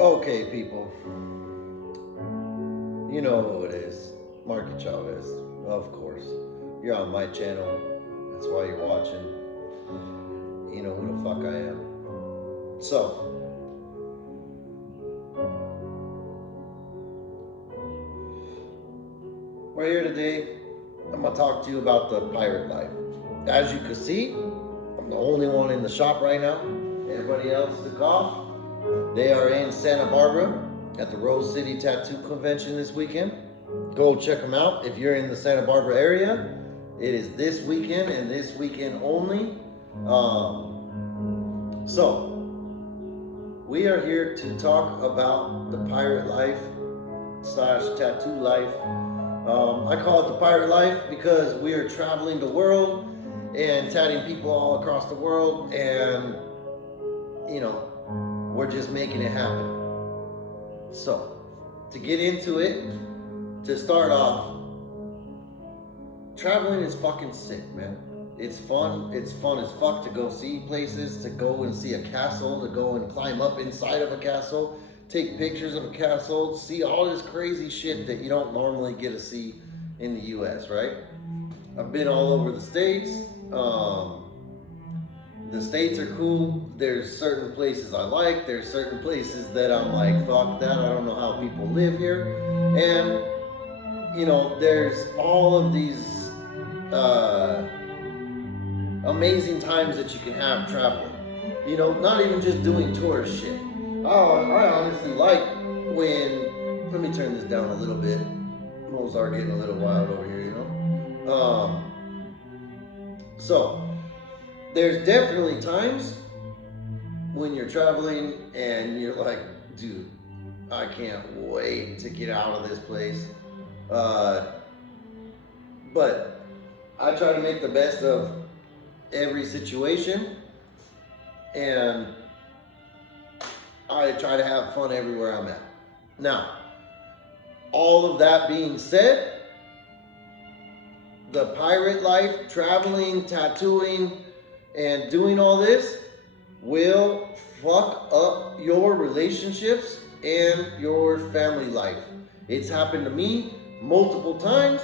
Okay, people. You know who it is. Marky Chavez. Of course. You're on my channel. That's why you're watching. You know who the fuck I am. So, we're here today. I'm going to talk to you about the pirate life. As you can see, I'm the only one in the shop right now. Everybody else took off. They are in Santa Barbara at the Rose City Tattoo Convention this weekend. Go check them out if you're in the Santa Barbara area. It is this weekend and this weekend only. So, we are here to talk about the pirate life / tattoo life. I call it the pirate life because we are traveling the world and tatting people all across the world, and you know, we're just making it happen. So, to get into it, to start off, traveling is fucking sick, man. It's fun. It's fun as fuck to go see places, to go and see a castle, to go and climb up inside of a castle, take pictures of a castle, see all this crazy shit that you don't normally get to see in the US, right? I've been all over the States. The States are cool. There's certain places I like. There's certain places that I'm like, fuck that. I don't know how people live here. And, you know, there's all of these amazing times that you can have traveling. You know, not even just doing tourist shit. Oh, I honestly like when, let me turn this down a little bit. Mozart getting a little wild over here, you know? So, there's definitely times when you're traveling and you're like, dude, I can't wait to get out of this place. But I try to make the best of every situation, and I try to have fun everywhere I'm at. Now, all of that being said, the pirate life, traveling, tattooing, and doing all this will fuck up your relationships and your family life. It's happened to me multiple times.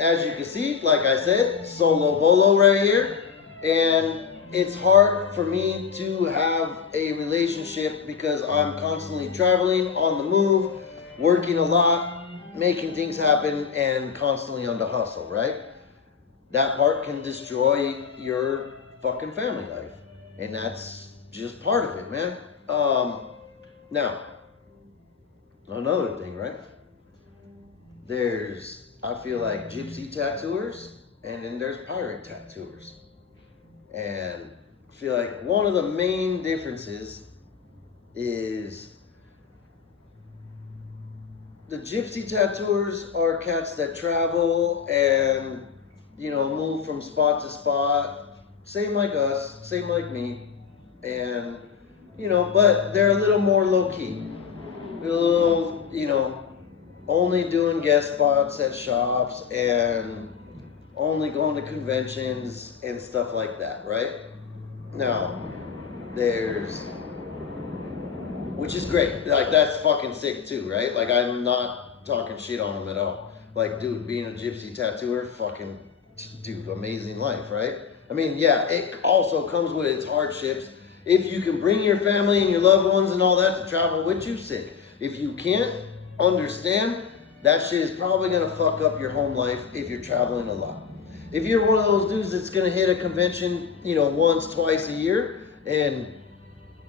As you can see, like I said, solo bolo right here. And it's hard for me to have a relationship because I'm constantly traveling, on the move, working a lot, making things happen, and constantly on the hustle, right? That part can destroy your fucking family life. And that's just part of it, man. Now, another thing, right? I feel like gypsy tattooers, and then there's pirate tattooers. And I feel like one of the main differences is the gypsy tattooers are cats that travel and, you know, move from spot to spot. Same like us, same like me. And, you know, but they're a little more low key. A little, you know, only doing guest spots at shops and only going to conventions and stuff like that, right? Now, which is great. Like, that's fucking sick too, right? Like, I'm not talking shit on them at all. Like, dude, being a gypsy tattooer, fucking, dude, amazing life, right? I mean, yeah, it also comes with its hardships. If you can bring your family and your loved ones and all that to travel with you, sick. If you can't, understand, that shit is probably gonna fuck up your home life if you're traveling a lot. If you're one of those dudes that's gonna hit a convention, you know, once, twice a year, and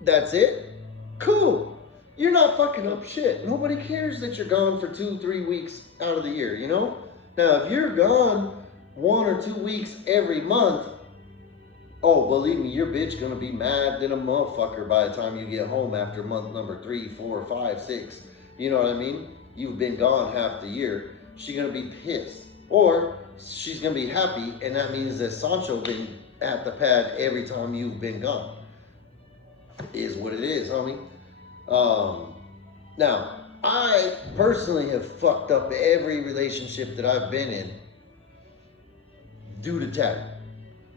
that's it, cool. You're not fucking up shit. Nobody cares that you're gone for 2-3 weeks out of the year, you know? Now, if you're gone 1 or 2 weeks every month, oh, believe me, your bitch gonna be mad than a motherfucker by the time you get home after month number 3, 4, 5, 6. You know what I mean? You've been gone half the year. She's gonna be pissed. Or she's gonna be happy, and that means that Sancho been at the pad every time you've been gone. Is what it is, homie. Now, I personally have fucked up every relationship that I've been in due to tatting.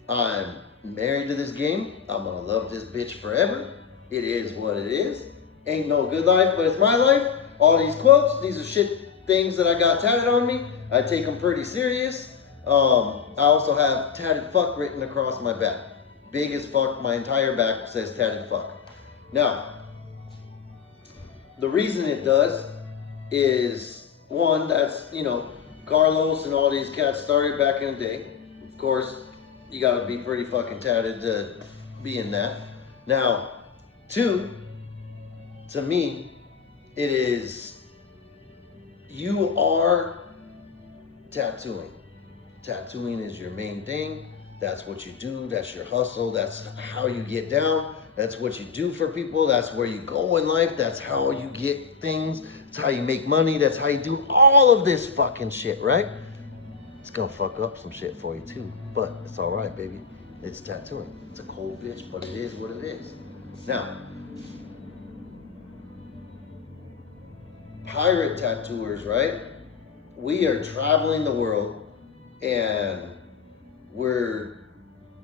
I'm married to this game. I'm gonna love this bitch forever. It is what it is. Ain't no good life, but it's my life. All these quotes, these are shit things that I got tatted on me. I take them pretty serious. I also have tatted fuck written across my back. Big as fuck, my entire back says tatted fuck. Now, the reason it does is, one, that's, Carlos and all these cats started back in the day. Of course, you gotta be pretty fucking tatted to be in that. Now, two, to me, it is, you are tattooing. Tattooing is your main thing. That's what you do. That's your hustle. That's how you get down. That's what you do for people. That's where you go in life. That's how you get things. That's how you make money. That's how you do all of this fucking shit, right? It's gonna fuck up some shit for you too, but it's all right, baby. It's tattooing. It's a cold bitch, but it is what it is. Now, pirate tattooers, right? We are traveling the world and we're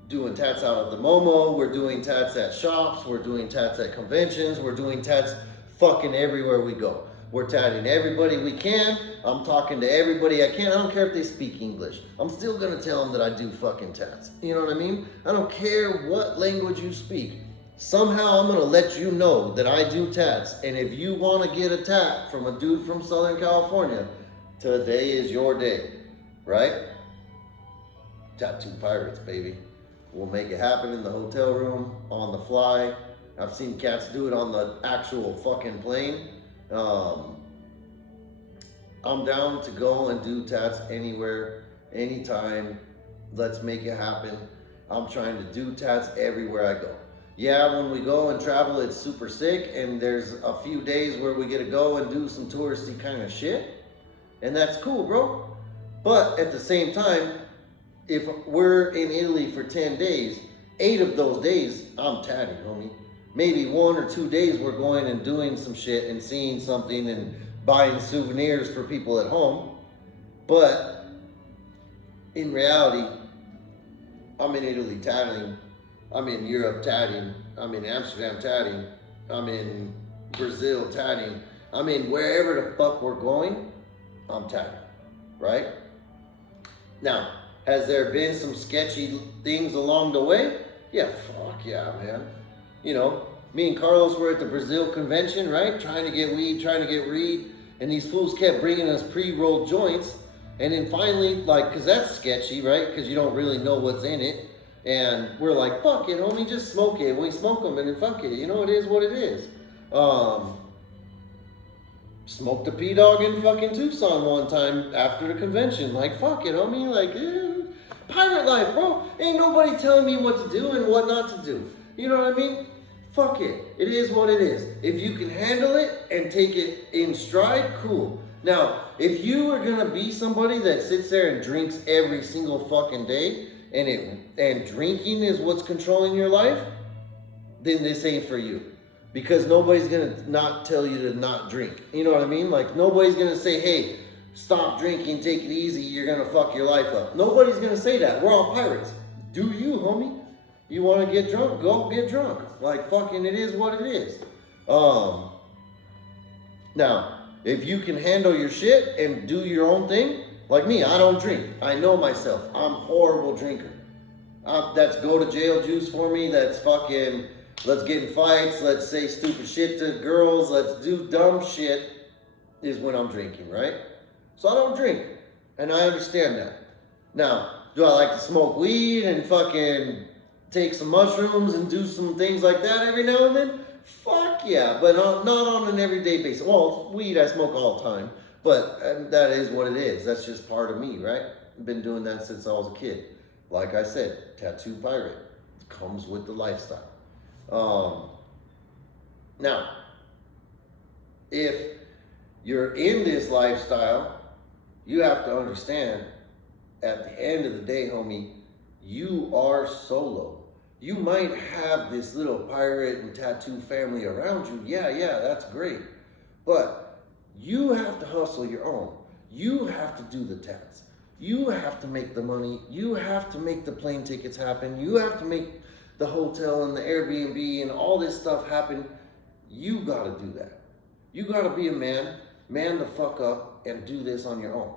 doing tats out at the Momo, we're doing tats at shops, we're doing tats at conventions, we're doing tats fucking everywhere we go. We're tatting everybody we can. I'm talking to everybody I can. I don't care if they speak English. I'm still gonna tell them that I do fucking tats. You know what I mean? I don't care what language you speak. Somehow I'm gonna let you know that I do tats. And if you wanna get a tat from a dude from Southern California, today is your day, right? Tattoo pirates, baby. We'll make it happen in the hotel room, on the fly. I've seen cats do it on the actual fucking plane. I'm down to go and do tats anywhere, anytime. Let's make it happen. I'm trying to do tats everywhere I go. Yeah, when we go and travel, it's super sick, and there's a few days where we get to go and do some touristy kind of shit, and that's cool, bro. But at the same time, if we're in Italy for 10 days, 8 of those days, I'm tatting, homie. Maybe 1 or 2 days we're going and doing some shit and seeing something and buying souvenirs for people at home. But in reality, I'm in Italy tatting, I'm in Europe tatting, I'm in Amsterdam tatting, I'm in Brazil tatting, I'm in wherever the fuck we're going, I'm tatting, right? Now, has there been some sketchy things along the way? Yeah, fuck yeah, man. Me and Carlos were at the Brazil convention, right? Trying to get weed, trying to get reed. And these fools kept bringing us pre-rolled joints. And then finally, because that's sketchy, right? Because you don't really know what's in it. And we're like, fuck it, homie, just smoke it. We smoke them and then fuck it. It is what it is. Smoked a P-Dog in fucking Tucson one time after the convention. Like, fuck it, homie. Pirate life, bro. Ain't nobody telling me what to do and what not to do. You know what I mean? Fuck it. It is what it is. If you can handle it and take it in stride, cool. Now, if you are gonna be somebody that sits there and drinks every single fucking day, and drinking is what's controlling your life, then this ain't for you. Because nobody's gonna not tell you to not drink. You know what I mean? Nobody's gonna say, hey, stop drinking, take it easy, you're gonna fuck your life up. Nobody's gonna say that. We're all pirates. Do you, homie? You wanna get drunk? Go get drunk. It is what it is. Now, if you can handle your shit and do your own thing, like me, I don't drink. I know myself. I'm a horrible drinker. That's go to jail juice for me. That's fucking, let's get in fights. Let's say stupid shit to girls. Let's do dumb shit is when I'm drinking, right? So I don't drink. And I understand that. Now, do I like to smoke weed and fucking take some mushrooms and do some things like that every now and then? Fuck yeah, but not on an everyday basis. Well, weed I smoke all the time, but that is what it is. That's just part of me, right? I've been doing that since I was a kid. Like I said, tattoo pirate. It comes with the lifestyle. Now, if you're in this lifestyle, you have to understand, at the end of the day, homie, you are solo. You might have this little pirate and tattoo family around you. Yeah, that's great. But you have to hustle your own. You have to do the tats. You have to make the money. You have to make the plane tickets happen. You have to make the hotel and the Airbnb and all this stuff happen You gotta do that. You gotta be a man the fuck up and do this on your own.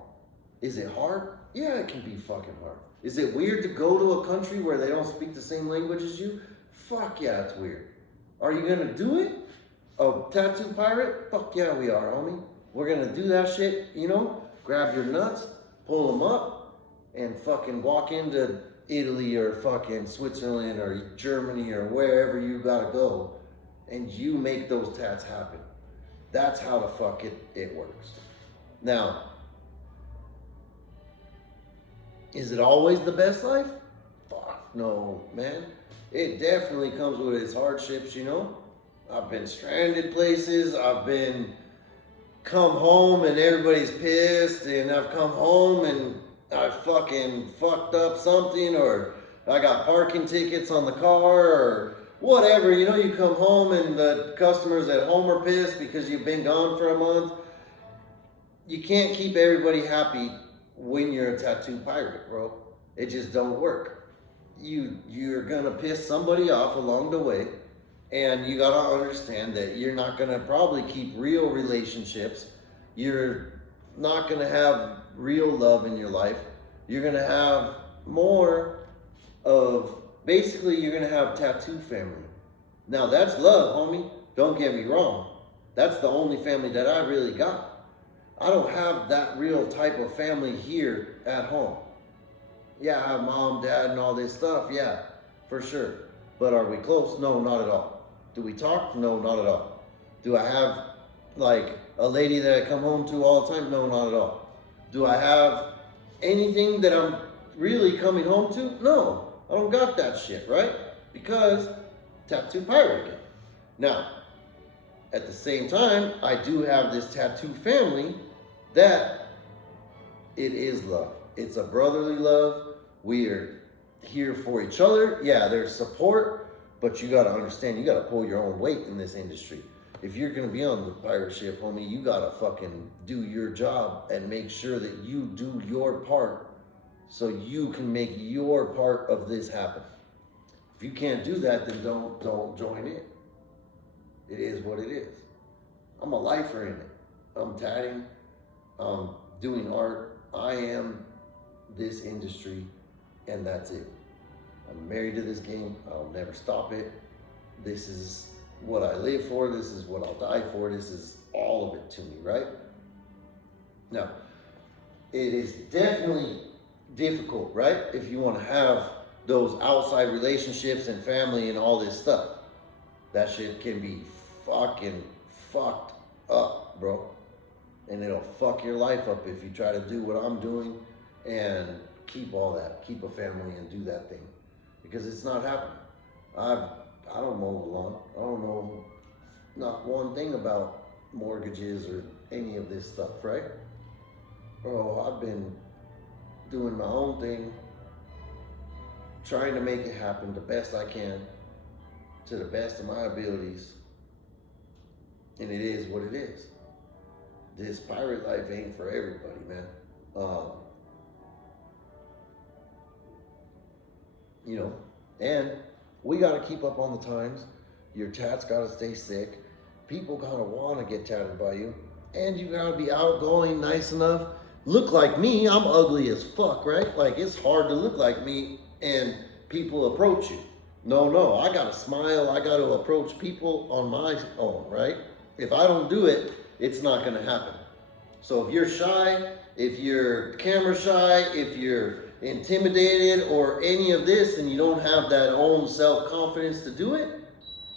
Is it hard? Yeah, it can be fucking hard. Is it weird to go to a country where they don't speak the same language as you? Fuck yeah, it's weird. Are you gonna do it? A tattoo pirate? Fuck yeah, we are, homie. We're gonna do that shit, grab your nuts, pull them up, and fucking walk into Italy or fucking Switzerland or Germany or wherever you gotta go, and you make those tats happen. That's how the fuck it works. Now, is it always the best life? Fuck no, man. It definitely comes with its hardships, I've been stranded places. I've been come home and everybody's pissed, and I've come home and I fucking fucked up something, or I got parking tickets on the car, or whatever. You come home and the customers at home are pissed because you've been gone for a month. You can't keep everybody happy when you're a tattoo pirate, bro. It just don't work. You're gonna piss somebody off along the way, and you gotta understand that you're not gonna probably keep real relationships. You're not gonna have real love in your life. You're gonna have more of, basically you're gonna have tattoo family. Now that's love, homie. Don't get me wrong. That's the only family that I really got. I don't have that real type of family here at home. Yeah, I have mom, dad, and all this stuff. Yeah, for sure. But are we close? No, not at all. Do we talk? No, not at all. Do I have like a lady that I come home to all the time? No, not at all. Do I have anything that I'm really coming home to? No, I don't got that shit, right? Because tattoo pirate again. Now, at the same time, I do have this tattoo family that it is love. It's a brotherly love. We're here for each other. Yeah, there's support, but you gotta understand, you gotta pull your own weight in this industry. If you're gonna be on the pirate ship, homie, you gotta fucking do your job and make sure that you do your part so you can make your part of this happen. If you can't do that, then don't join in. It is what it is. I'm a lifer in it. I'm tatting, I'm doing art. I am this industry, and that's it. I'm married to this game. I'll never stop it. This is what I live for. This is what I'll die for. This is all of it to me, right? Now, it is definitely difficult, right? If you want to have those outside relationships and family and all this stuff. That shit can be fucking fucked up, bro. And it'll fuck your life up if you try to do what I'm doing and keep all that, keep a family and do that thing. Because it's not happening. I don't mow the lawn. I don't know not one thing about mortgages or any of this stuff, right? Bro, I've been doing my own thing, trying to make it happen the best I can, to the best of my abilities. And it is what it is. This pirate life ain't for everybody, man. And we gotta keep up on the times. Your tats gotta stay sick. People gotta wanna get tatted by you. And you gotta be outgoing, nice enough. Look like me, I'm ugly as fuck, right? Like, it's hard to look like me and people approach you. No, I gotta smile, I gotta approach people on my own, right? If I don't do it, it's not gonna happen. So if you're shy, if you're camera shy, if you're intimidated or any of this and you don't have that own self-confidence to do it,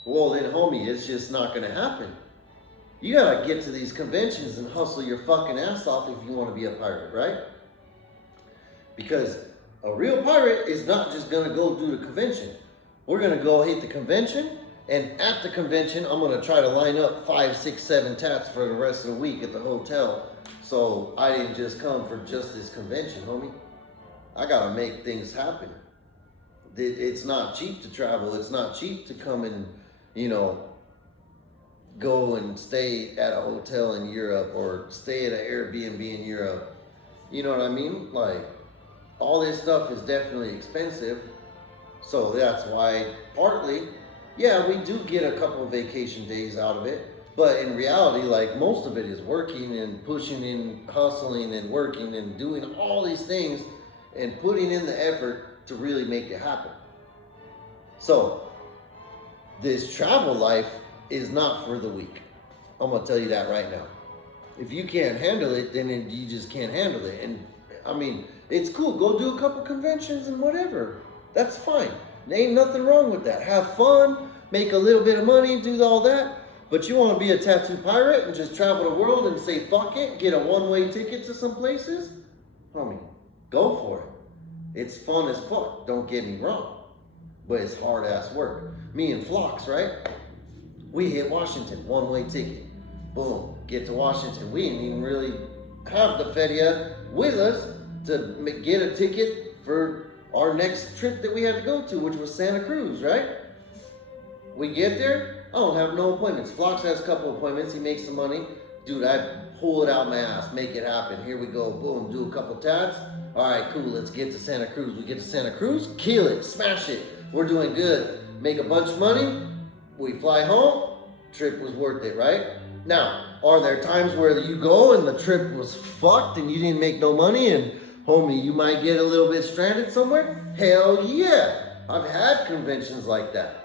well then homie, it's just not gonna happen. You gotta get to these conventions and hustle your fucking ass off if you wanna be a pirate, right? Because a real pirate is not just gonna go do the convention. We're gonna go hit the convention, and at the convention, I'm gonna try to line up 5, 6, 7 tats for the rest of the week at the hotel. So I didn't just come for just this convention, homie. I gotta make things happen. It's not cheap to travel. It's not cheap to come and, go and stay at a hotel in Europe or stay at an Airbnb in Europe. You know what I mean? Like, all this stuff is definitely expensive. So that's why partly Yeah, we do get a couple of vacation days out of it. But in reality, like most of it is working and pushing and hustling and working and doing all these things and putting in the effort to really make it happen. So, this travel life is not for the weak. I'm gonna tell you that right now. If you can't handle it, then you just can't handle it. And I mean, it's cool. Go do a couple conventions and whatever. That's fine. There ain't nothing wrong with that. Have fun, make a little bit of money, do all that. But you want to be a tattoo pirate and just travel the world and say fuck it, get a one-way ticket to some places? Homie, go for it. It's fun as fuck, don't get me wrong. But it's hard ass work. Me and Phlox, right? We hit Washington, one-way ticket. Boom, get to Washington. We didn't even really have the Fedia with us to get a ticket for our next trip that we had to go to, which was Santa Cruz, right? We get there, I don't have no appointments. Phlox has a couple appointments, he makes some money. Dude, I pull it out my ass, make it happen. Here we go, boom, do a couple tats. All right, cool, let's get to Santa Cruz. We get to Santa Cruz, kill it, smash it. We're doing good. Make a bunch of money, we fly home, trip was worth it, right? Now, are there times where you go and the trip was fucked and you didn't make no money and homie, you might get a little bit stranded somewhere? Hell yeah, I've had conventions like that.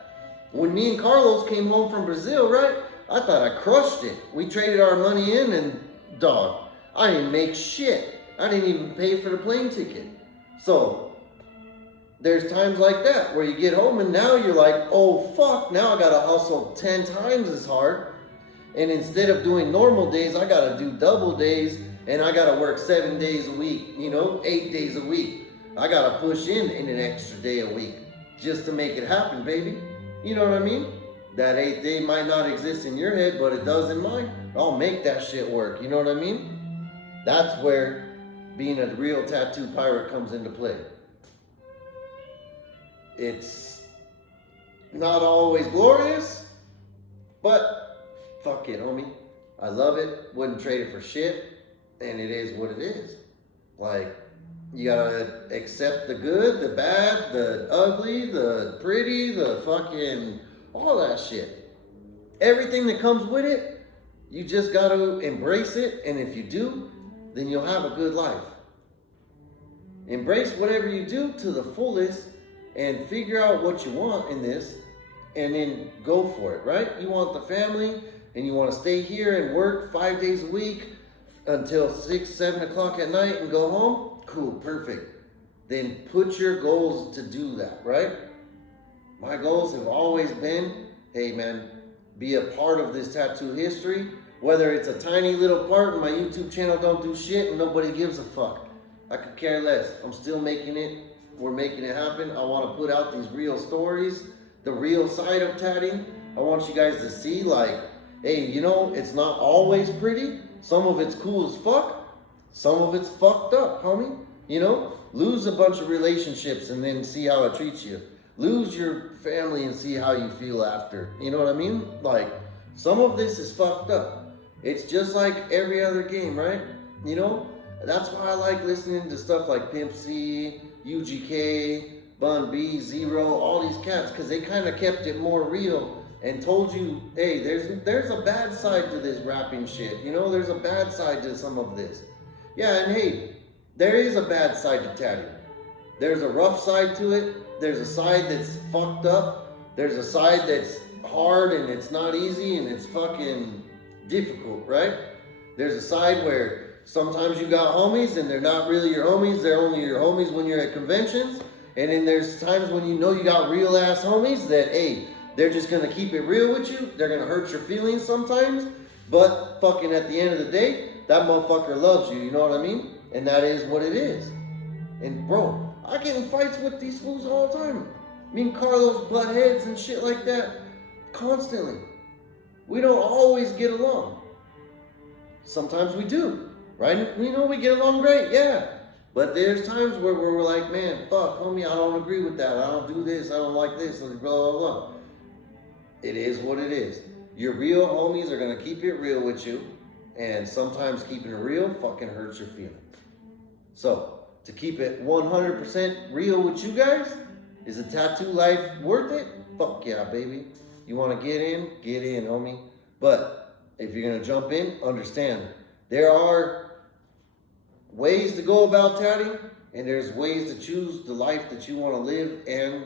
When me and Carlos came home from Brazil, right? I thought I crushed it. We traded our money in and dog, I didn't make shit. I didn't even pay for the plane ticket. So, there's times like that where you get home and now you're like, oh fuck, now I gotta hustle 10 times as hard. And instead of doing normal days, I gotta do double days and I gotta work 7 days a week, 8 days a week. I gotta push in an extra day a week just to make it happen, baby. You know what I mean? That 8th day might not exist in your head, but it does in mine. I'll make that shit work, you know what I mean? That's where being a real tattoo pirate comes into play. It's not always glorious, but fuck it, homie. I love it, wouldn't trade it for shit, and it is what it is. Like, you gotta accept the good, the bad, the ugly, the pretty, the fucking, all that shit. Everything that comes with it, you just gotta embrace it, and if you do, then you'll have a good life. Embrace whatever you do to the fullest, and figure out what you want in this, and then go for it, right? You want the family, and you want to stay here and work 5 days a week until 6, 7 o'clock at night and go home? Cool, perfect. Then put your goals to do that, right? My goals have always been, hey man, be a part of this tattoo history, whether it's a tiny little part and my YouTube channel don't do shit and nobody gives a fuck. I could care less. I'm still making it. We're making it happen. I want to put out these real stories, the real side of tatting. I want you guys to see, like, hey, it's not always pretty. Some of it's cool as fuck. Some of it's fucked up, homie. Lose a bunch of relationships and then see how it treats you. Lose your family and see how you feel after. You know what I mean? Like, some of this is fucked up. It's just like every other game, right? That's why I like listening to stuff like Pimp C, UGK, Bun B, Zero, all these cats, because they kind of kept it more real and told you, hey, there's a bad side to this rapping shit. There's a bad side to some of this. Yeah, and hey, there is a bad side to tatting. There's a rough side to it. There's a side that's fucked up. There's a side that's hard and it's not easy and it's fucking difficult, right? There's a side where sometimes you got homies and they're not really your homies. They're only your homies when you're at conventions. And then there's times when you got real ass homies that, hey, they're just going to keep it real with you. They're going to hurt your feelings sometimes. But fucking at the end of the day, that motherfucker loves you. You know what I mean? And that is what it is. And bro, I get in fights with these fools all the time. Me and Carlos butt heads and shit like that constantly. We don't always get along. Sometimes we do. Right? We get along great, yeah. But there's times where we're like, man, fuck, homie, I don't agree with that. I don't do this. I don't like this. Blah, blah, blah. It is what it is. Your real homies are going to keep it real with you. And sometimes keeping it real fucking hurts your feelings. So, to keep it 100% real with you guys, is a tattoo life worth it? Fuck yeah, baby. You want to get in, homie. But if you're going to jump in, understand there are ways to go about tatting, and there's ways to choose the life that you want to live and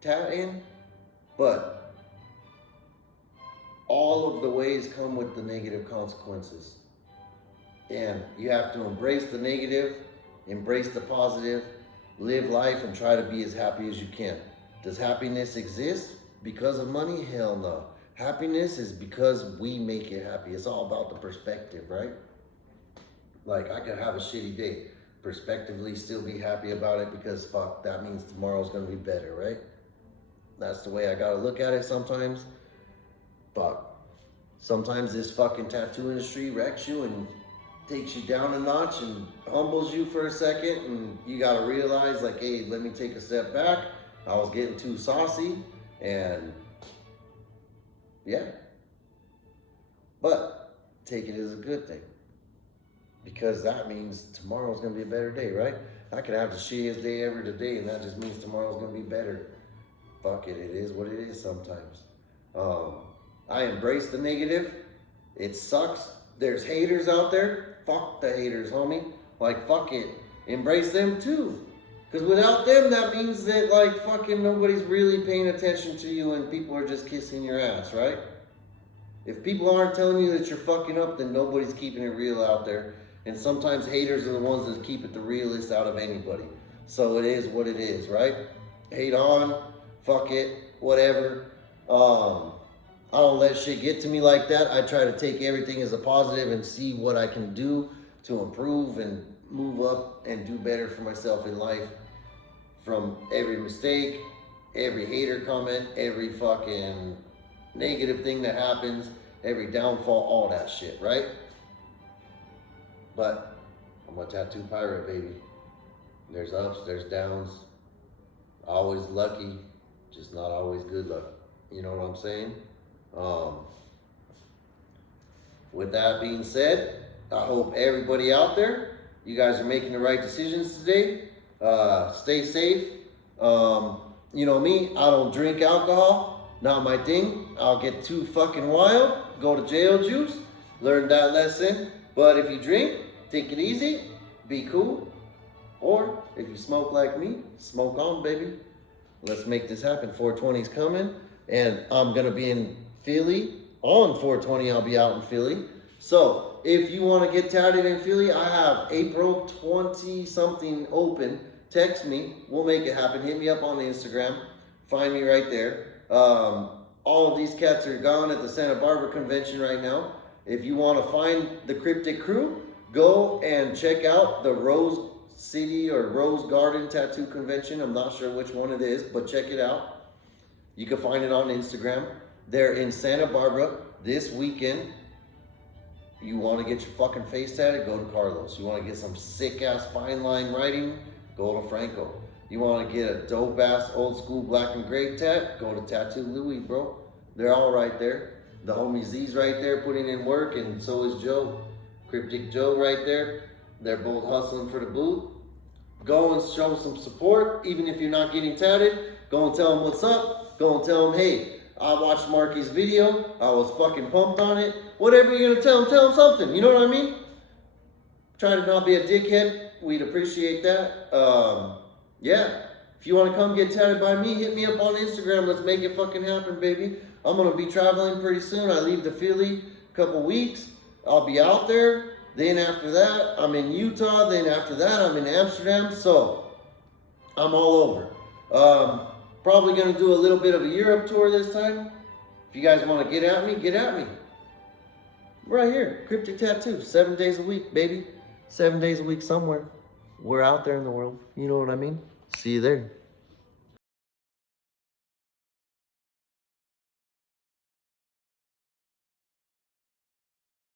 tat in. But all of the ways come with the negative consequences. And you have to embrace the negative, embrace the positive, live life, and try to be as happy as you can. Does happiness exist because of money? Hell no. Happiness is because we make it happy. It's all about the perspective, right? Like, I could have a shitty day, perspectively still be happy about it because fuck, that means tomorrow's gonna be better, right? That's the way I gotta look at it sometimes. Fuck. Sometimes this fucking tattoo industry wrecks you and takes you down a notch and humbles you for a second, and you gotta realize, like, hey, let me take a step back. I was getting too saucy, and yeah. But take it as a good thing, because that means tomorrow's gonna be a better day, right? I could have the shittiest day ever today, and that just means tomorrow's gonna be better. Fuck it, it is what it is sometimes. I embrace the negative. It sucks. There's haters out there. Fuck the haters, homie. Like, fuck it. Embrace them too. Because without them, that means that, like, fucking nobody's really paying attention to you and people are just kissing your ass, right? If people aren't telling you that you're fucking up, then nobody's keeping it real out there. And sometimes haters are the ones that keep it the realest out of anybody. So it is what it is, right? Hate on, fuck it, whatever. I don't let shit get to me like that. I try to take everything as a positive and see what I can do to improve and move up and do better for myself in life. From every mistake, every hater comment, every fucking negative thing that happens, every downfall, all that shit, right? But I'm a tattoo pirate, baby. There's ups, there's downs. Always lucky, just not always good luck. You know what I'm saying? With that being said, I hope everybody out there, you guys are making the right decisions today. Stay safe. You know me, I don't drink alcohol, not my thing. I'll get too fucking wild, go to jail juice, learn that lesson. But if you drink, take it easy, be cool. Or if you smoke like me, smoke on, baby. Let's make this happen. 420's coming, and I'm gonna be in Philly on 420. I'll be out in Philly. So if you want to get tatted in Philly, I have April 20 something open. Text me, we'll make it happen. Hit me up on Instagram, find me right there. All of these cats are gone at the Santa Barbara convention right now. If you want to find the Cryptic crew, go and check out the Rose City or Rose Garden Tattoo Convention. I'm not sure which one it is, but check it out. You can find it on Instagram. They're in Santa Barbara this weekend. You want to get your fucking face tatted? Go to Carlos. You want to get some sick ass fine line writing? Go to Franco. You want to get a dope ass old school black and gray tat? Go to Tattoo Louie, bro. They're all right there. The homie Z's right there putting in work, and so is Joe. Cryptic Joe right there. They're both hustling for the boot. Go and show some support, even if you're not getting tatted. Go and tell them what's up. Go and tell them, hey, I watched Marky's video. I was fucking pumped on it. Whatever you're gonna tell them something. You know what I mean? Try to not be a dickhead. We'd appreciate that. Yeah. If you want to come get tatted by me, hit me up on Instagram. Let's make it fucking happen, baby. I'm gonna be traveling pretty soon. I leave to Philly a couple weeks. I'll be out there. Then after that, I'm in Utah. Then after that, I'm in Amsterdam. So I'm all over. Probably gonna do a little bit of a Europe tour this time. If you guys want to get at me, get at me. Right here, Cryptic Tattoo, 7 days a week, baby. 7 days a week somewhere. We're out there in the world. You know what I mean? See you there.